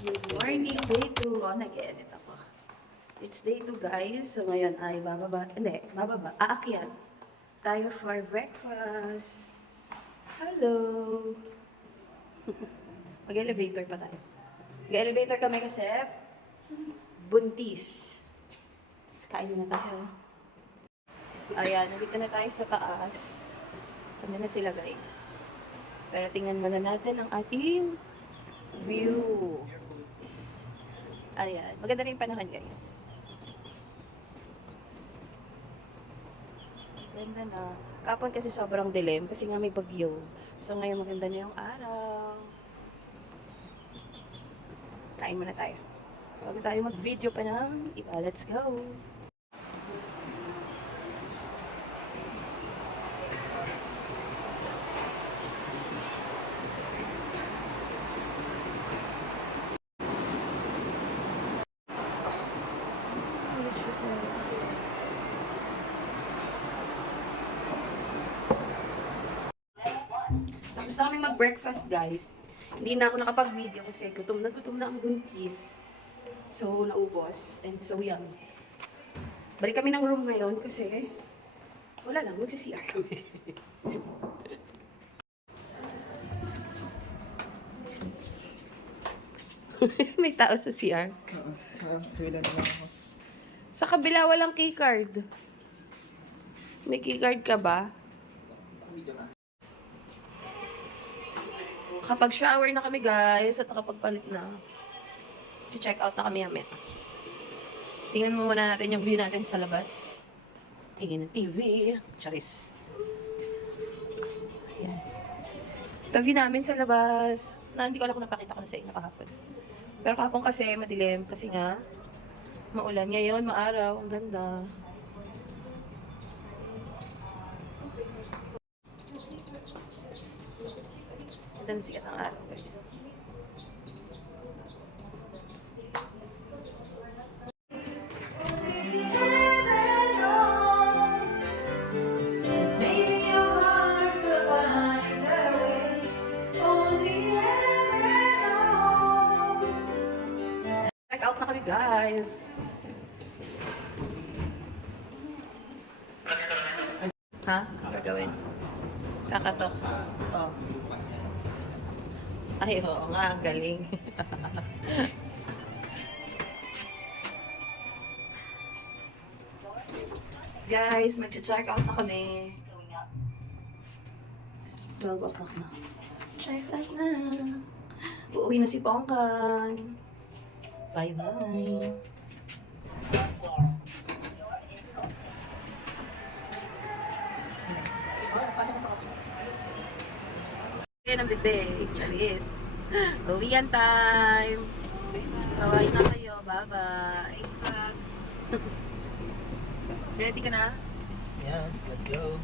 Good morning, day 2. Oh, nag-edit ako. It's day 2, guys. So, ngayon ay bababa. Aakyat tayo for breakfast. Hello! Mag-elevator pa tayo. Mag-elevator kami kasi buntis. Kain na tayo. Ayan, nandito na tayo sa taas. Ano na sila, guys. Pero tingnan muna natin ang ating view. Ayan. Maganda rin yung panahon, guys. Ganda na. Kapon kasi sobrang dilim kasi nga may bagyo. So ngayon maganda na yung araw. Kain muna tayo. Bago tayo mag-video pa ng iba. Let's go! Tapos na kami mag-breakfast, guys. Hindi na ako nakapag-video kasi gutom na ang buntis. So, naubos. And so, yan. Balik kami ng room ngayon kasi wala lang, magsi-CR kami. May tao sa CR. Oo, sa kabila na lang ako. Sa kabila, walang keycard. May keycard ka ba? Kapag shower na kami, guys, at nakapagpalit na, check out na kami yamin. Tingnan mo muna natin yung view natin sa labas. Tingin ng TV. Charis. Ayan. Ito view namin sa labas. Hindi ko alam kung napakita ko na sa inyo kahapon. Pero kahapon kasi madilim. Kasi nga, maulan. Ngayon, maaraw. Ang ganda. Ganda na sikat ang araw, guys. Check out na kami, guys. Ha? Ang gagawin? Kakatok. Oh. Ay, oo nga. Ang galing. Guys, mag-check out na kami. 12 o'clock na. Check out na. Uuwi na si Pongkan. Bye-bye. Yan ang bibig. Charis. Uwian time. Kaway na kayo. Bye-bye. Ready ka na? Yes, let's go.